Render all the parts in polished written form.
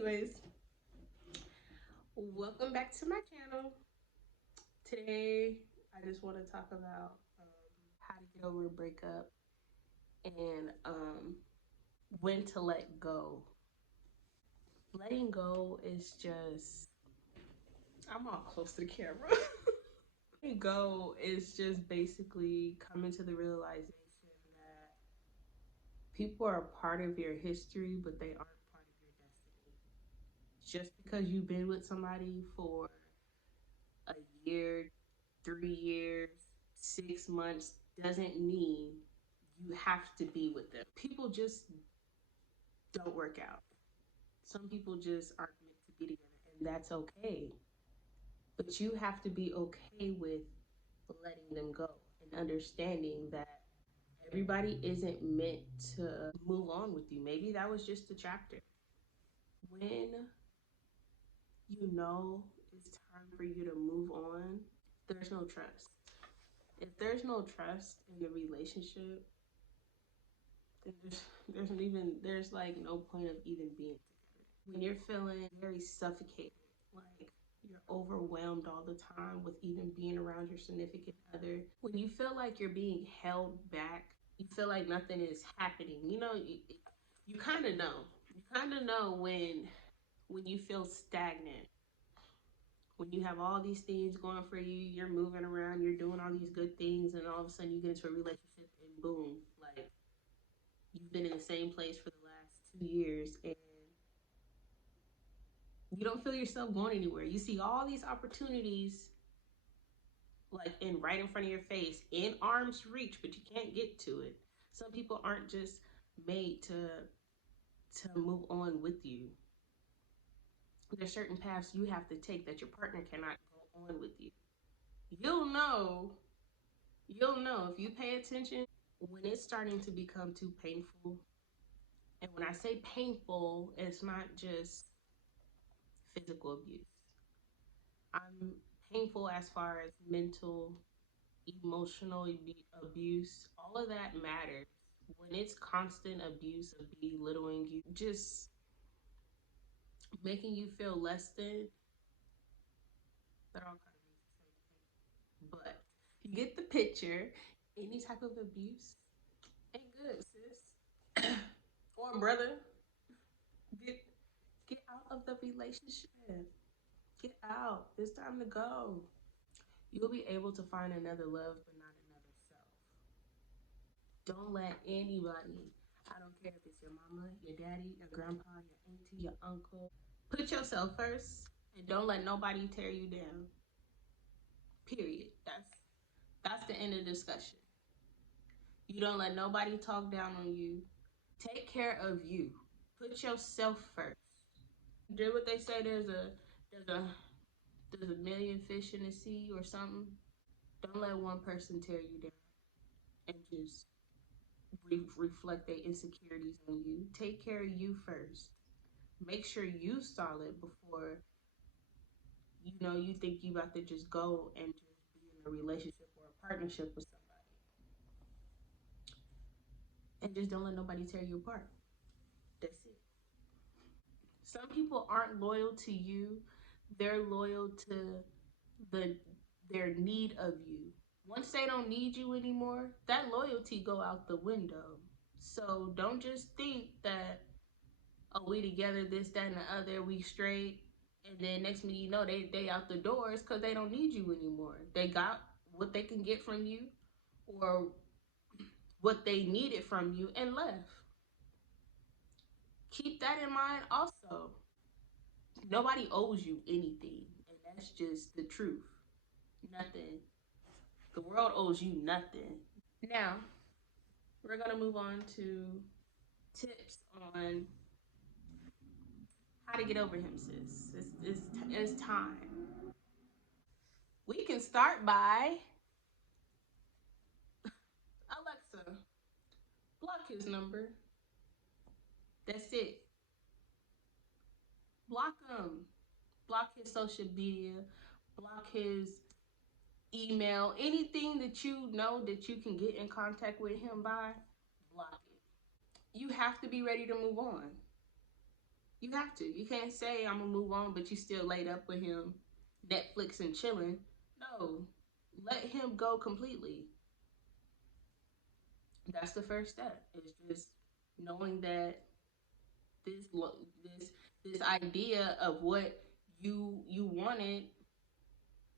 Anyways, welcome back to my channel. Today, I just want to talk about how to get over a breakup and when to let go. Letting go is just, I'm all close to the camera. Letting go is just basically coming to the realization that people are a part of your history, but they aren't part of your destiny. Just because you've been with somebody for a year, 3 years, 6 months doesn't mean you have to be with them. People just don't work out. Some people just aren't meant to be together, and that's okay. But you have to be okay with letting them go and understanding that everybody isn't meant to move on with you. Maybe that was just a chapter. When you know it's time for you to move on, there's no trust. If there's no trust in the relationship, then there's like no point of even being together. When you're feeling very suffocated, like you're overwhelmed all the time with even being around your significant other, when you feel like you're being held back, you feel like nothing is happening. You kind of know. You kind of know when you feel stagnant, when you have all these things going for you, you're moving around, you're doing all these good things, and all of a sudden you get into a relationship and boom, like you've been in the same place for the last 2 years and you don't feel yourself going anywhere. You see all these opportunities like right in front of your face, in arm's reach, but you can't get to it. Some people aren't just made to move on with you. There's certain paths you have to take that your partner cannot go on with you. You'll know, you'll know if you pay attention when it's starting to become too painful. And when I say painful, it's not just physical abuse. I'm painful as far as mental, emotional abuse. All of that matters. When it's constant abuse of belittling you, just making you feel less than, that all kind of means the same thing. But you get the picture. Any type of abuse ain't good, sis. Or brother, get get out of the relationship. Get out. It's time to go. You'll be able to find another love, but not another self. Don't let anybody, I don't care if it's your mama, your daddy, your grandpa, your auntie, your uncle, put yourself first and don't let nobody tear you down. Period. That's the end of the discussion. You don't let nobody talk down on you. Take care of you. Put yourself first. Do what they say. There's a there's a million fish in the sea or something. Don't let one person tear you down and just reflect their insecurities on you. Take care of you first. Make sure you solid before you think you about to just go and just be in a relationship or a partnership with somebody. And just don't let nobody tear you apart. That's it. Some people aren't loyal to you. They're loyal to the their need of you. Once they don't need you anymore, that loyalty go out the window. So don't just think that, oh, we together, this, that, and the other, we straight, and then next minute you know they out the doors because they don't need you anymore. They got what they can get from you or what they needed from you and left. Keep that in mind also. Nobody owes you anything, and that's just the truth. Nothing. The world owes you nothing. Now, we're gonna move on to tips on how to get over him, sis. It's time. We can start by Alexa, block his number. That's it. Block him. Block his social media. Block his email. Anything that you know that you can get in contact with him by, block it. You have to be ready to move on. You have to. You can't say I'm gonna move on, but you still laid up with him, Netflix and chilling. No, let him go completely. That's the first step. It's just knowing that this this this idea of what you wanted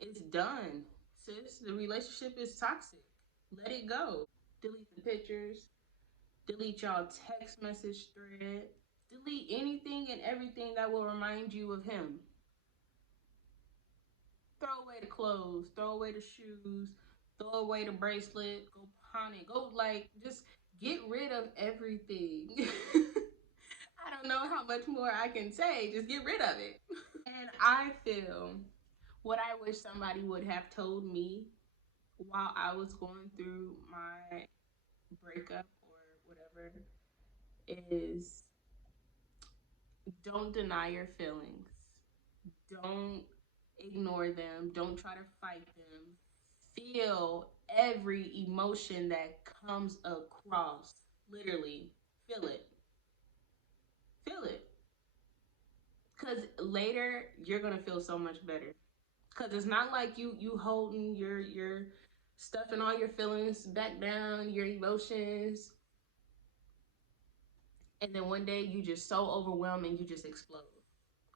is done. Sis, the relationship is toxic. Let it go. Delete the pictures. Delete y'all text message thread. Delete anything and everything that will remind you of him. Throw away the clothes, throw away the shoes, throw away the bracelet, go pawn it, go like just get rid of everything. I don't know how much more I can say. Just get rid of it. And I feel what I wish somebody would have told me while I was going through my breakup or whatever is don't deny your feelings. Don't ignore them. Don't try to fight them. Feel every emotion that comes across. Literally, feel it. Feel it. Because later, you're going to feel so much better. Because it's not like you holding your stuffing all your feelings back down, your emotions, and then one day you just so overwhelmed and you just explode.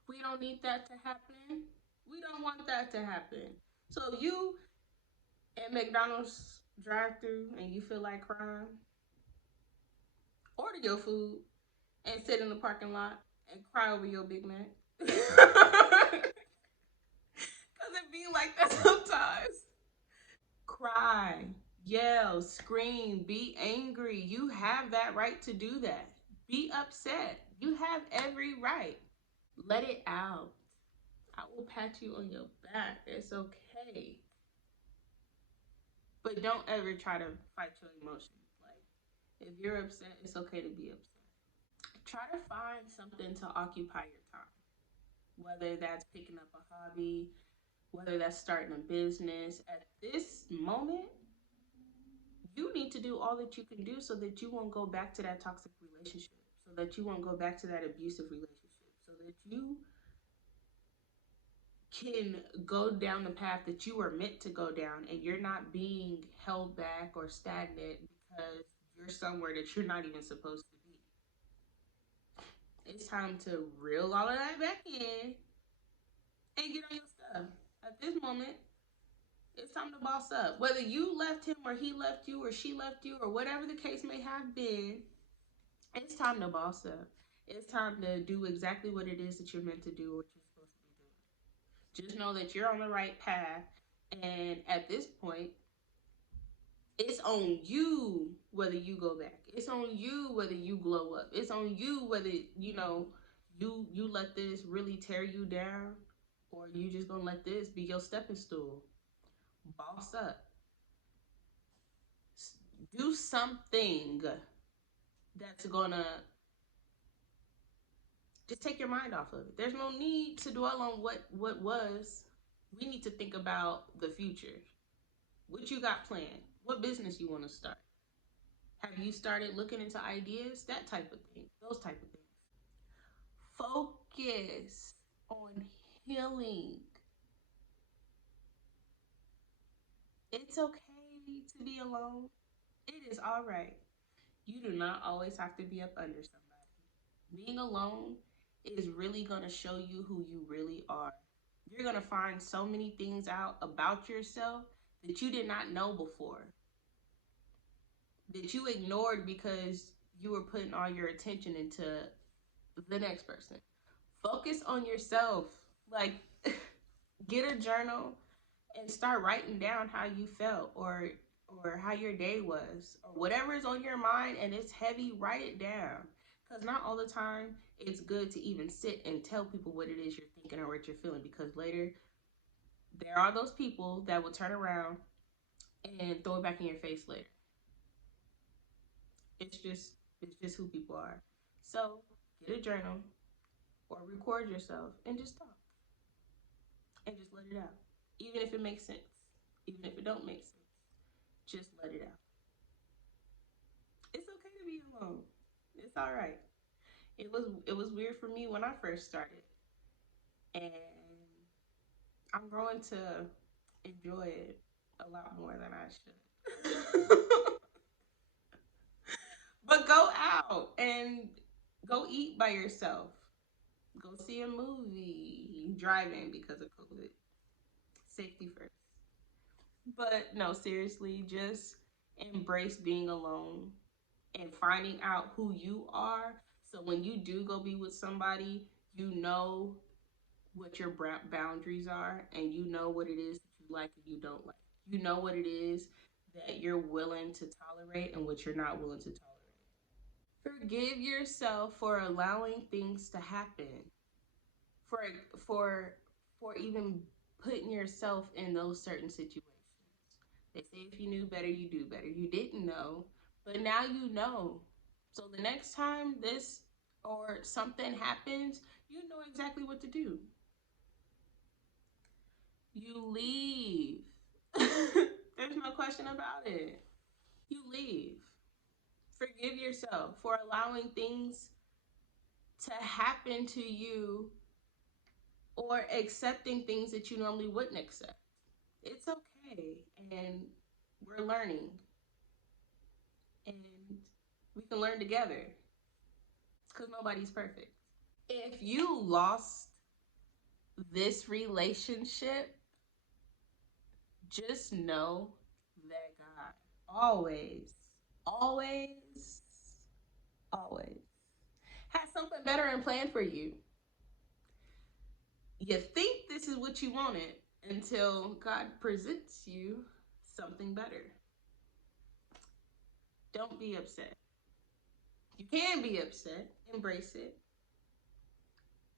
We don't need that to happen. We don't want that to happen. So if you at McDonald's drive through and you feel like crying, order your food and sit in the parking lot and cry over your Big Mac. Cause it be like that sometimes. Cry, yell, scream, be angry. You have that right to do that. Be upset. You have every right. Let it out. I will pat you on your back. It's okay. But don't ever try to fight your emotions. Like, if you're upset, it's okay to be upset. Try to find something to occupy your time. Whether that's picking up a hobby, whether that's starting a business. At this moment, you need to do all that you can do so that you won't go back to that toxic relationship, so that you won't go back to that abusive relationship, so that you can go down the path that you were meant to go down and you're not being held back or stagnant because you're somewhere that you're not even supposed to be. It's time to reel all of that back in and get on your stuff. At this moment, it's time to boss up. Whether you left him or he left you or she left you or whatever the case may have been, it's time to boss up. It's time to do exactly what it is that you're meant to do or what you're supposed to be doing. Just know that you're on the right path. And at this point, it's on you whether you go back. It's on you whether you glow up. It's on you whether, you let this really tear you down or you just gonna let this be your stepping stool. Boss up. Do something that's gonna just take your mind off of it. There's no need to dwell on what was. We need to think about the future. What you got planned? What business you want to start? Have you started looking into ideas? That type of thing. Those type of things. Focus on healing. It's okay to be alone. It is all right. You do not always have to be up under somebody. Being alone is really going to show you who you really are. You're going to find so many things out about yourself that you did not know before, that you ignored because you were putting all your attention into the next person. Focus on yourself. Like, get a journal and start writing down how you felt or how your day was or whatever is on your mind and it's heavy, write it down. Because not all the time it's good to even sit and tell people what it is you're thinking or what you're feeling, because later there are those people that will turn around and throw it back in your face later. It's just it's just who people are. So get a journal or record yourself and just talk and just let it out. Even if it makes sense. Even if it don't make sense. Just let it out. It's okay to be alone. It's all right. It was weird for me when I first started, and I'm growing to enjoy it a lot more than I should. But go out and go eat by yourself. Go see a movie. Driving because of COVID. Safety first. But no, seriously, just embrace being alone and finding out who you are. So when you do go be with somebody, you know what your boundaries are and you know what it is that you like and you don't like. You know what it is that you're willing to tolerate and what you're not willing to tolerate. Forgive yourself for allowing things to happen. For for for even putting yourself in those certain situations. They say if you knew better, you do better. You didn't know, but now you know. So the next time this or something happens, you know exactly what to do. You leave. There's no question about it. You leave. Forgive yourself for allowing things to happen to you or accepting things that you normally wouldn't accept. It's okay. And we're learning. And we can learn together. Because nobody's perfect. If you lost this relationship, just know that God always, always, always has something better in plan for you. You think this is what you wanted until God presents you something better. Don't be upset. You can be upset, embrace it,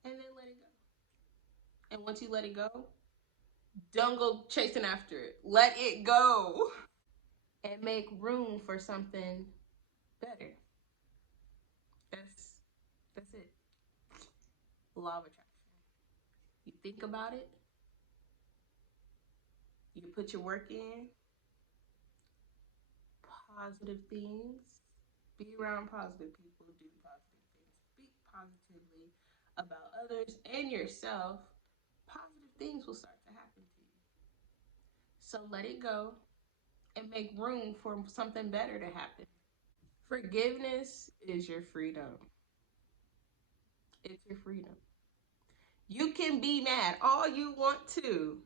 and then let it go. And once you let it go, don't go chasing after it. Let it go and make room for something better. That's that's it. Law of attraction. You think about it, you put your work in, positive things, be around positive people, do positive things, speak positively about others and yourself, positive things will start to happen to you. So let it go and make room for something better to happen. Forgiveness is your freedom. It's your freedom. You can be mad all you want to,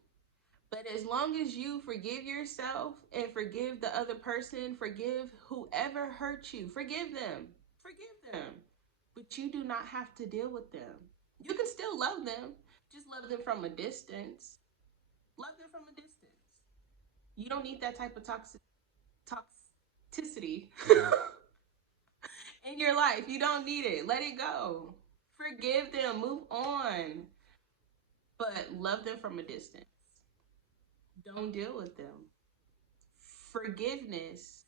but as long as you forgive yourself and forgive the other person, forgive whoever hurt you, forgive them. Forgive them. But you do not have to deal with them. You can still love them, just love them from a distance. Love them from a distance. You don't need that type of toxicity in your life. You don't need it. Let it go. Forgive them. Move on. But love them from a distance. Don't deal with them. Forgiveness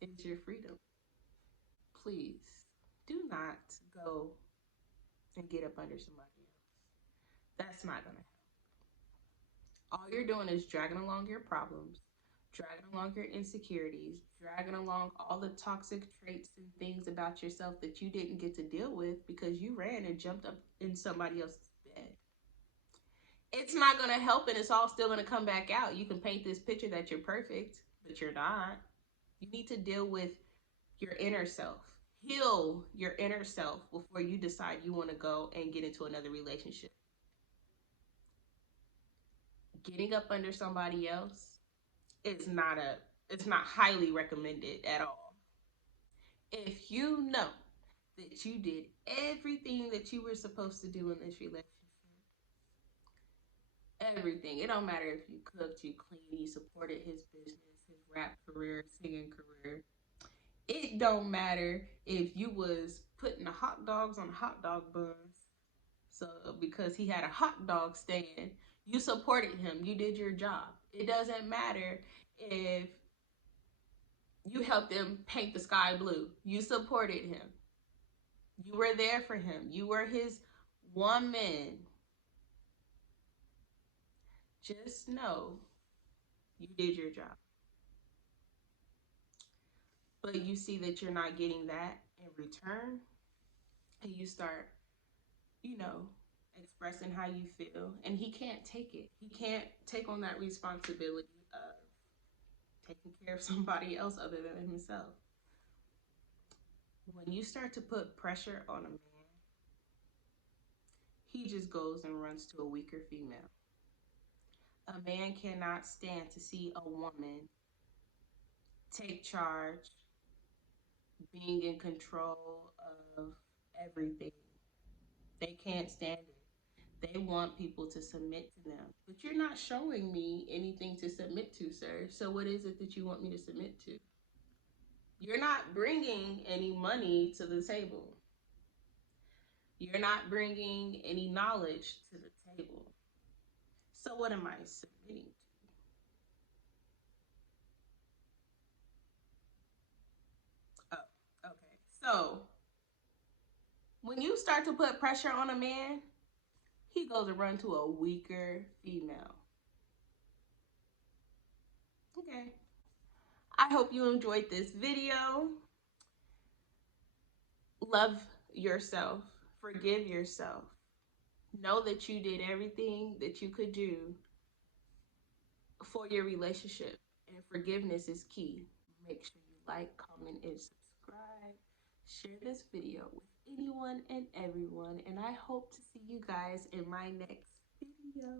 is your freedom. Please do not go and get up under somebody else. That's not going to help. All you're doing is dragging along your problems, dragging along your insecurities, dragging along all the toxic traits and things about yourself that you didn't get to deal with because you ran and jumped up in somebody else's bed. It's not going to help and it's all still going to come back out. You can paint this picture that you're perfect, but you're not. You need to deal with your inner self. Heal your inner self before you decide you want to go and get into another relationship. Getting up under somebody else is not a it's not highly recommended at all. If you know that you did everything that you were supposed to do in this relationship, everything. It don't matter if you cooked, you cleaned, you supported his business, his rap career, singing career. It don't matter if you was putting the hot dogs on hot dog buns. So because he had a hot dog stand, you supported him. You did your job. It doesn't matter if you helped him paint the sky blue. You supported him. You were there for him. You were his woman. Just know you did your job. But you see that you're not getting that in return, and you start, you know, expressing how you feel, and he can't take it. He can't take on that responsibility of taking care of somebody else other than himself. When you start to put pressure on a man, he just goes and runs to a weaker female. A man cannot stand to see a woman take charge, being in control of everything. They can't stand it. They want people to submit to them. But you're not showing me anything to submit to, sir. So what is it that you want me to submit to? You're not bringing any money to the table. You're not bringing any knowledge to the table. So what am I submitting to? Oh, okay. So when you start to put pressure on a man, he goes and run to a weaker female. Okay. I hope you enjoyed this video. Love yourself. Forgive yourself. Know that you did everything that you could do for your relationship. And forgiveness is key. Make sure you like, comment, and subscribe. Share this video with anyone and everyone. And I hope to see you guys in my next video.